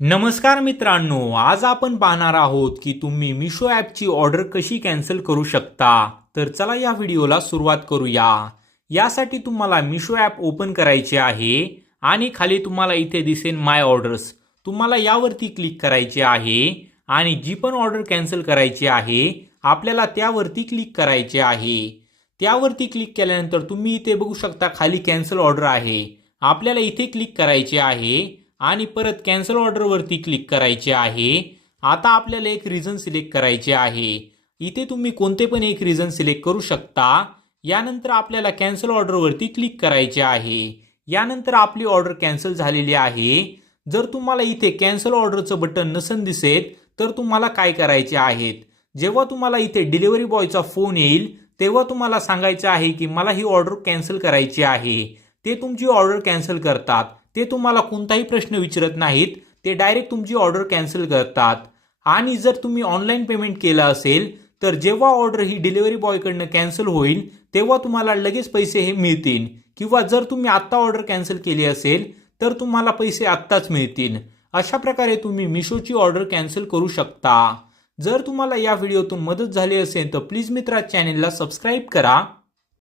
नमस्कार मित्रांनो आज आपण पाहणार आहोत की तुम्ही मिशो ॲपची ऑर्डर कशी कॅन्सल करू शकता? तर चला या व्हिडिओला सुरुवात करूया. यासाठी तुम्हाला मिशो ॲप ओपन करायचे आहे आणि खाली तुम्हाला इथे दिसेल माय ऑर्डर्स. तुम्हाला यावरती क्लिक करायचे आहे आणि जी पण ऑर्डर कॅन्सल करायची आहे आपल्याला त्यावरती क्लिक करायचे आहे. त्यावरती क्लिक केल्यानंतर तुम्ही इथे बघू शकता खाली कॅन्सल ऑर्डर आहे. आपल्याला इथे क्लिक करायचे आहे. आणि परत कॅन्सल ऑर्डरवरती क्लिक करायचे आहे. आता आपल्याला एक रिझन सिलेक्ट करायचे आहे. इथे तुम्ही कोणते पण एक रिझन सिलेक्ट करू शकता. यानंतर आपल्याला कॅन्सल ऑर्डरवरती क्लिक करायचे आहे. यानंतर आपली ऑर्डर कॅन्सल झालेली आहे. जर तुम्हाला इथे कॅन्सल ऑर्डरचं बटन नसन दिसेल तर तुम्हाला काय करायचे आहेत? जेव्हा तुम्हाला इथे डिलिव्हरी बॉयचा फोन येईल तेव्हा तुम्हाला सांगायचं आहे की मला ही ऑर्डर कॅन्सल करायची आहे. ते तुमची ऑर्डर कॅन्सल करतात. ते तुम्हाला कोणताही प्रश्न विचारत नाहीत ते डायरेक्ट तुमची ऑर्डर कॅन्सल करतात. आणि जर तुम्ही ऑनलाईन पेमेंट केलं असेल तर जेव्हा ऑर्डर ही डिलिव्हरी बॉयकडनं कॅन्सल होईल तेव्हा तुम्हाला लगेच पैसे हे मिळतील. किंवा जर तुम्ही आत्ता ऑर्डर कॅन्सल केली असेल तर तुम्हाला पैसे आत्ताच मिळतील. अशा प्रकारे तुम्ही मिशोची ऑर्डर कॅन्सल करू शकता. जर तुम्हाला या व्हिडिओतून मदत झाली असेल तर प्लीज मित्रा चॅनेलला सबस्क्राईब करा.